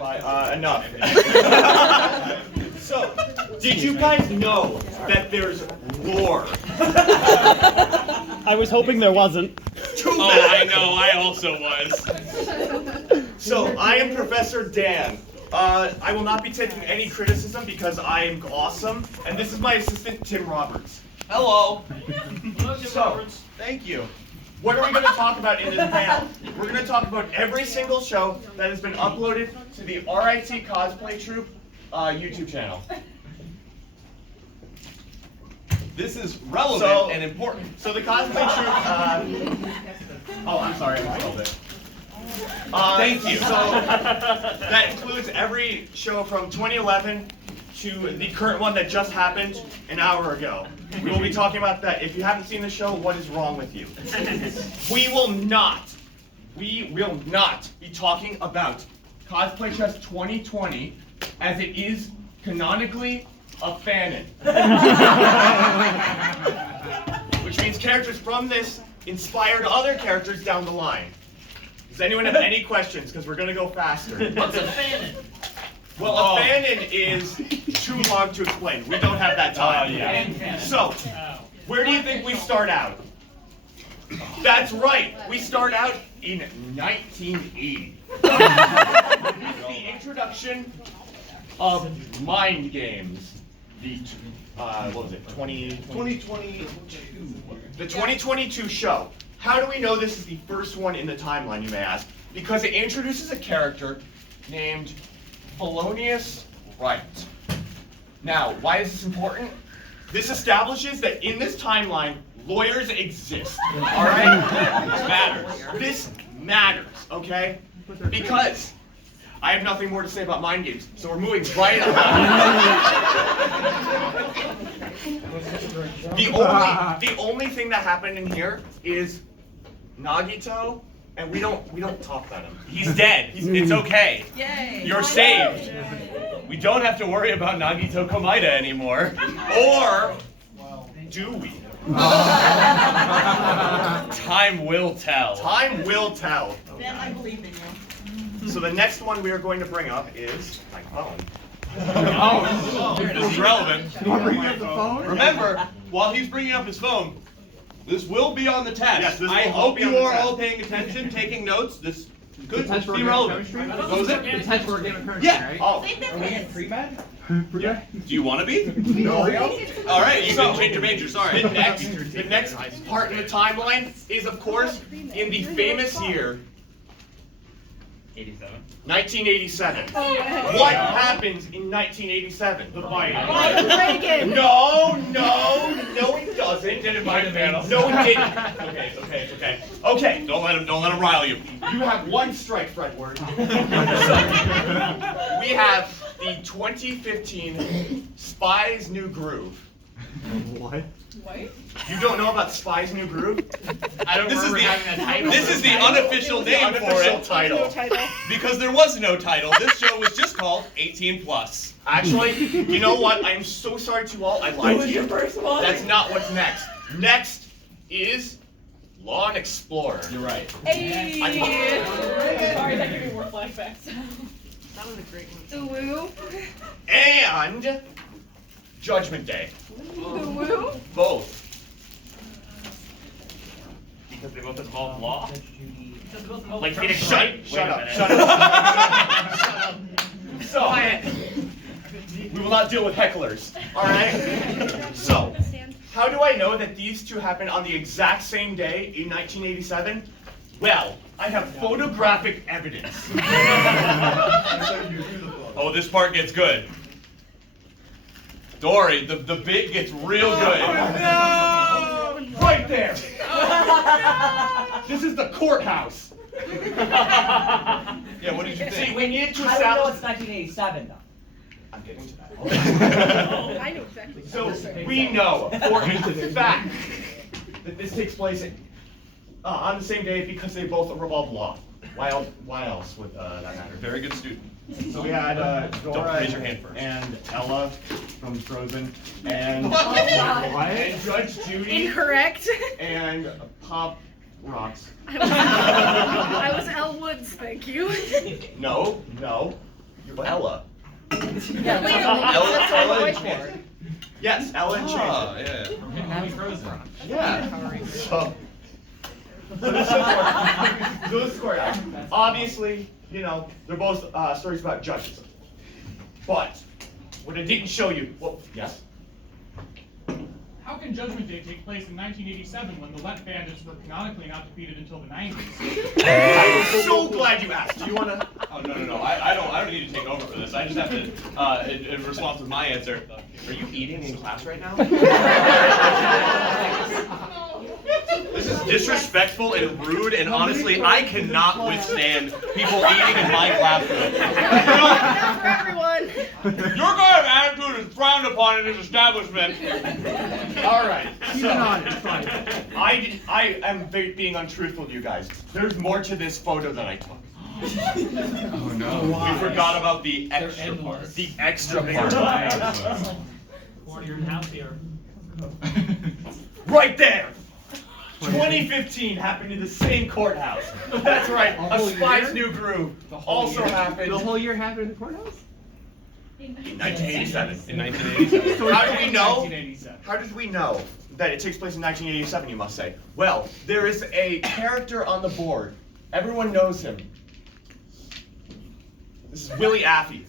Enough. So, did you guys know that there's lore? I was hoping there wasn't. Too Oh, bad. I know, I also was. So, I am Professor Dan. I will not be taking any criticism because I am awesome. And this is my assistant, Tim Roberts. Hello. Hello, Tim Roberts. Thank you. What are we going to talk about in this panel? We're going to talk about every single show that has been uploaded to the RIT Cosplay Troupe YouTube channel. This is relevant and important. So the Cosplay Troupe, oh, I'm sorry, I spelled it. Thank you. So that includes every show from 2011 to the current one that just happened an hour ago. We will be talking about that. If you haven't seen the show, what is wrong with you? We will not be talking about Cosplay Fest 2020 as it is canonically a fanon. Which means characters from this inspired other characters down the line. Does anyone have any questions? Because we're going to go faster. What's a fanon? Well, a fanon is too long to explain. We don't have that time. So, where do you think we start out? That's right. We start out in 1980. The introduction of mind games. The what was it? 2022. The 2022 show. How do we know this is the first one in the timeline, you may ask? Because it introduces a character named Felonious RIT. Now, why is this important? This establishes that in this timeline, lawyers exist. All right? This matters. This matters, okay? Because I have nothing more to say about mind games, so we're moving right on. The only thing that happened in here is Nagito, and we don't talk about him. He's dead. It's okay. Yay! You're saved. We don't have to worry about Nagito Komaeda anymore. Or do we? Time will tell. Time will tell. Ben, I believe in you. So the next one we are going to bring up is my phone. This is relevant. Remember, while he's bringing up his phone, this will be on the test. Yes, this I will all hope be on you the are test. all paying attention, taking notes. This could test for be organic relevant. chemistry? What was it? The test for organic chemistry, Yeah. right? Oh, Save the kids. Pre-med? Do you want to be? no. All right, you can change your major. Sorry. The next part in the timeline is, of course, in the famous year 1987. What happens in 1987? The fight. Reagan. No, it doesn't. Did it by the panel? No, it didn't. Okay, it's okay. Okay, Don't let him rile you. you have one strike, Fredward. We have the 2015 Spy's New Groove. What? You don't know about Spy's New Groove? I don't remember having a title. This is the unofficial name for Unofficial it. title. Because there was no title. This show was just called 18 Plus. Actually, you know what? I'm so sorry to you all. I lied to you. That's not what's next. Next is Law and Explorer. You're right. Hey. Sorry, that gave me more flashbacks. That was a great one. Woo. And Judgment Day. Woo. Both. Because they both involve law. Like Shut up. So, we will not deal with hecklers. All right? So, how do I know that these two happened on the exact same day in 1987? Well, I have photographic evidence. Oh, this part gets good. Dory, the bit gets real good. Right there. This is the courthouse. Yeah, what did you See, think? we needed to How do you know establish. it's 1987 though? I'm getting to that. I know exactly. So we know for a fact that this takes place on the same day because they both revolve law. Why else would that matter? Very good student. So we had Dora raise your hand first. and Ella from Frozen and, What? and Judge Judy Incorrect. and Pop Rocks. I was Elle Woods, thank you. No. Ella. Ella and Chance. Yes, Ella and Chance. Oh, yeah. Now he's frozen. Yeah. So this is courthouse. Obviously, you know, they're both stories about judges. But what I didn't show you, well, yes? How can Judgment Day take place in 1987 when the Wet Bandits were canonically not defeated until the 90s? I'm so glad you asked. Do you want to? Oh, no. I don't need to take over for this. I just have to, in response with my answer, Are you eating in class right now? this is disrespectful and rude, and honestly, I cannot withstand people eating in my classroom. Not for everyone. Your kind of attitude is frowned upon in this establishment. All right. Keep it on, it's fine. I am being untruthful to you guys. There's more to this photo than I took. Oh no. We forgot about the extra part. The extra part. Your house here. Right there. 2015 happened in the same courthouse. That's right. A Spy's New Groove also happened The whole year happened in the courthouse? in 1987. In 1987. How do we know? 1987. How did we know that it takes place in 1987, you must say? Well, there is a character on the board. Everyone knows him. This is Willie Affey.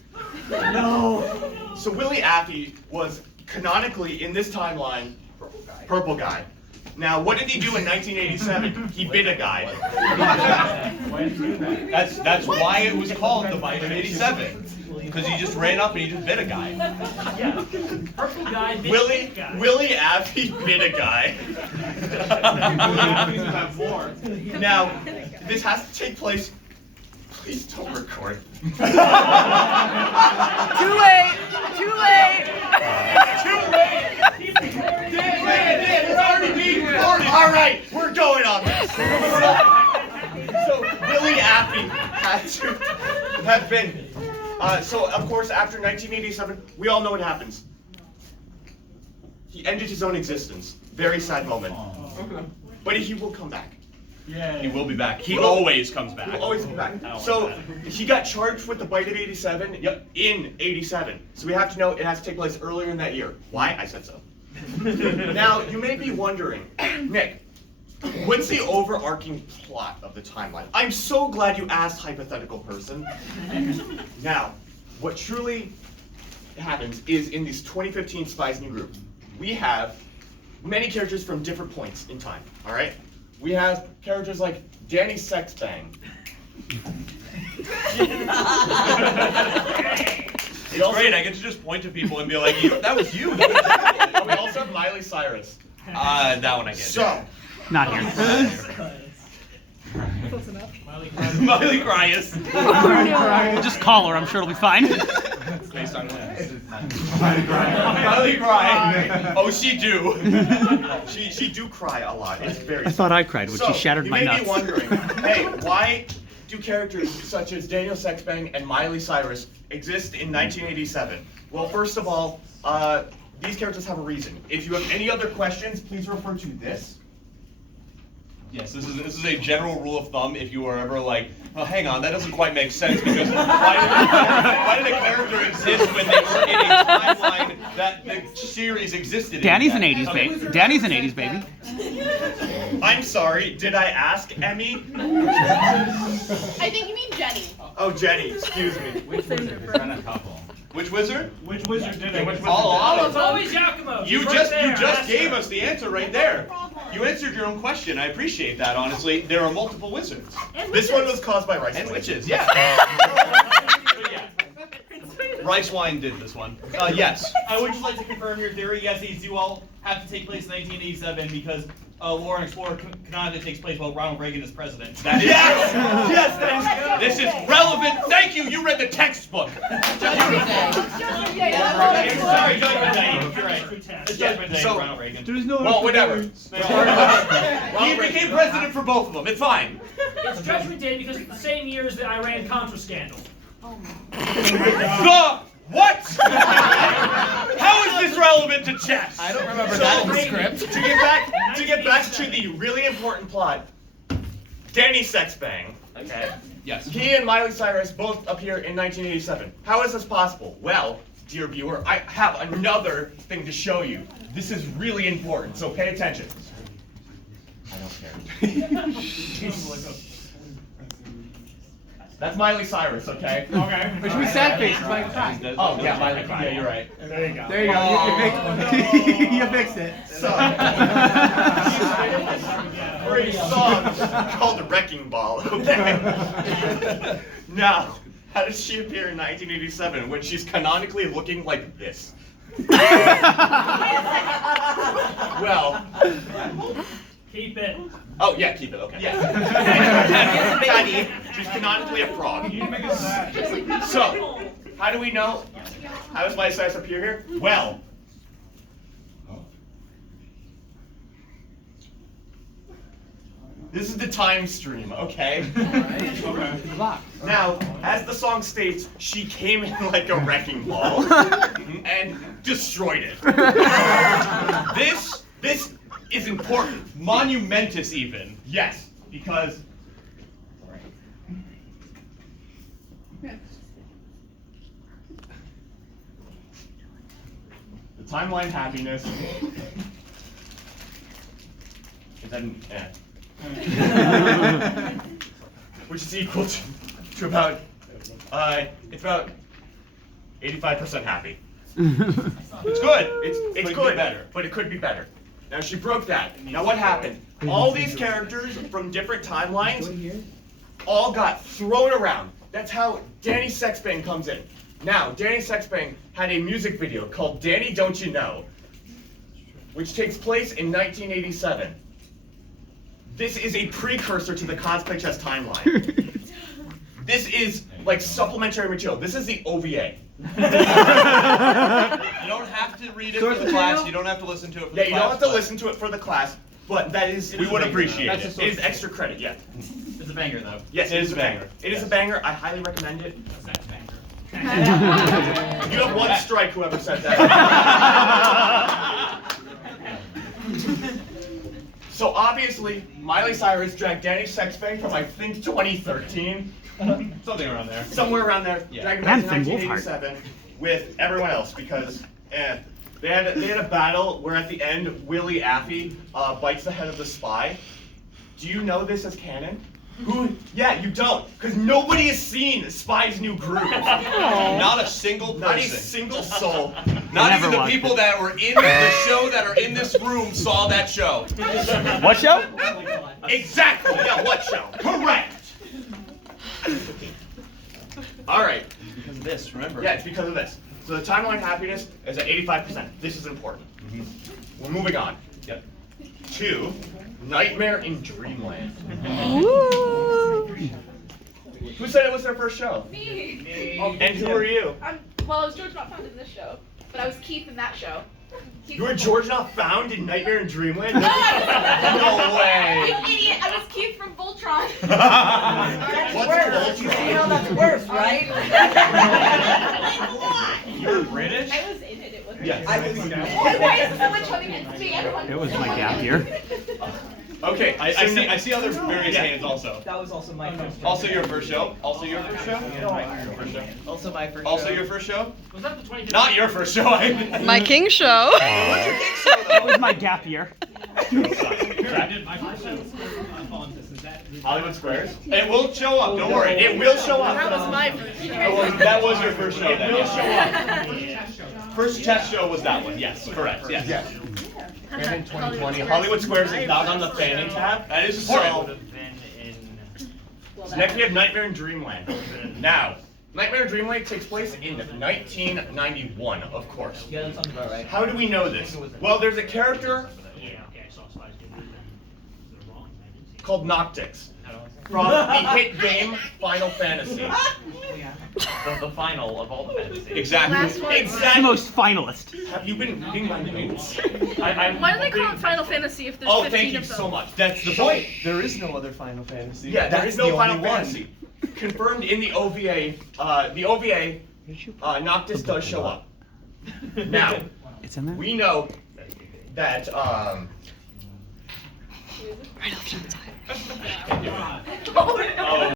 No. So Willie Affey was canonically, in this timeline, Purple Guy. Now, what did he do in 1987? He bit a guy. That's why it was called the Bite of 87. Because he just ran up and he just bit a guy. Yeah. Purple guy. big Willie guy. Affey bit a guy. Now, this has to take place. Please don't record. Too late. Too late. It's already being recorded. All right, we're going on this. So Willie Affey had to have been. So of course, after 1987, we all know what happens. He ended his own existence. Very sad moment. But he will come back. He will be back. He always comes back. He will always come back. So he got charged with the Bite of 87 in 87. So we have to know it has to take place earlier in that year. Why? I said so. Now, you may be wondering, Nick, what's the overarching plot of the timeline? I'm so glad you asked, hypothetical person. Now, what truly happens is in this 2015 Spies New Group, we have many characters from different points in time, all right? We have characters like Danny Sexbang. It's great. I get to just point to people and be like, that was you. We also have Miley Cyrus. That one I get. So, Not here. Close enough. Miley Cyrus. Just call her. I'm sure it'll be fine. Based on Miley Cry. Oh, she do. she do cry a lot. It's very. I thought I cried when she shattered my you may nuts. be wondering, hey, why do characters such as Daniel Sexbang and Miley Cyrus exist in 1987? Well, first of all, these characters have a reason. If you have any other questions, please refer to this. Yes, this is a general rule of thumb. If you are ever like, well, hang on, that doesn't quite make sense because why did a character exist when they were in a timeline that the series existed Danny's in? an 80s baby. Danny's an 80s baby. I'm sorry, did I ask Emmy? I think you mean Jenny. Oh, Jenny, excuse me. Which wizard? Which wizard did it? All It's always Giacomo. You He's just right there. you just gave us the answer right there. You answered your own question. I appreciate that. Honestly, there are multiple wizards This one was caused by rice. and Wine. witches. Yeah. But yeah. Rice Wine did this one. Yes. I would just like to confirm your theory. Yes, these do all have to take place in 1987 because Lore and Explorer canonically takes place while Ronald Reagan is president. That is Yes! true. Yes, that is This is relevant. Thank you. You read the textbook. Sorry, Judgment Day. You're right. It's Judgment Day. So- Ronald Reagan. There's no. Well, whatever. He became president for both of them. It's fine. It's Judgment Day because it's the same year as the Iran-Contra scandal. The what? How is this relevant to chess? I don't remember that in the script. To get back to the really important plot, Danny Sexbang, okay, Yes. He and Miley Cyrus both appear in 1987. How is this possible? Well, dear viewer, I have another thing to show you. This is really important, so pay attention. I don't care. That's Miley Cyrus, okay? Okay. But she was sad face. It's like crying. Oh, yeah, Miley cried. Yeah, you're right. There you go. There you go. You fixed it. So, for a song called Wrecking Ball, okay? Now, how does she appear in 1987 when she's canonically looking like this? Well, Keep it. oh yeah, keep it, okay. Yeah. She's canonically a frog. So, how do we know? How does Miley Cyrus appear here? Well, this is the time stream, okay? Now, as the song states, she came in like a wrecking ball and destroyed it. This is important. Monumentous, even. Yes, because the timeline happiness is at an end. Which is equal to about it's about 85% happy. It's good. It's Could good, be better. but it could be better. Now she broke that. Now what happened? All these characters from different timelines all got thrown around. That's how Danny Sexbang comes in. Now, Danny Sexbang had a music video called Danny Don't You Know, which takes place in 1987. This is a precursor to the Cosplay Chess timeline. This is like supplementary material. This is the OVA. You don't have to read it for the class. You don't have to listen to it for the Yeah, class. you don't have to listen to it for the class, but that is. We would appreciate it. It is extra credit, yeah. It's a banger though. Yes, It is a banger. It is a banger. I highly recommend it. That's banger. You have one strike, whoever said that. So obviously, Miley Cyrus dragged Danny Sexbang from I think 2013, Something around there. somewhere around there, Yeah. dragged him back to And Finn 1987 with everyone else because they had a battle where at the end Willie Affy bites the head of the spy. Do you know this as canon? Who? Yeah, you don't, because nobody has seen Spy's New Groove. Not a single person. Not a single soul. Not Never even the watched people that were in the show that are in this room saw that show. What show? Exactly. Yeah, what show? Correct. All right. Because of this, remember? Yeah, it's because of this. So the timeline happiness is at 85%. This is important. We're moving on. Yep. To Nightmare in Dreamland. Who said it was their first show? Me. And who are you? Well, I was George Not Found in this show, but I was Keith in that show. Keith You were from- George Not Found in Nightmare in Dreamland? No, I No was- way. You idiot! I was Keith from Voltron. What's Voltron? You see how that's worse, right? You're British? I was in it. It wasn't. Yes. I was, Why is this so much coming against me? Everyone. It was my gap year. Okay, I see other various Yeah. hands also. that was also my first. Also your first show? Also your first show? First show. Also my first. Also your first show? Was that the 2015? Not your first show. My king show. What's your king show That though? was my gap year. I did my first show. Hollywood Squares? It will show up, don't worry. It will show up. That was my first. That was your first show It then. will yes. show up. First chess show was that one, yes, correct, yes. Yes. And in 2020, Hollywood Squares is not on the fanning tab. That is So, important. so next we have Nightmare in Dreamland. Now, Nightmare in Dreamland takes place in 1991, of course. Yeah, that sounds about right. How do we know this? Well, there's a character Yeah, okay, I saw Spice Game. They're wrong. I didn't see it. called Noctix from the hit game Final Fantasy. The final of all the fantasy. Exactly. It's the Exactly. most finalist. Have you been reading my notes? Why do they call it Final Fantasy if there's Oh, 15 thank you of them? so much. That's the point. There is no other Final Fantasy. Yeah, there That's is no the Final only one. Fantasy. Confirmed in the OVA. Noctis does show up. Now, It's in there? we know that Right off to the side. Oh, no.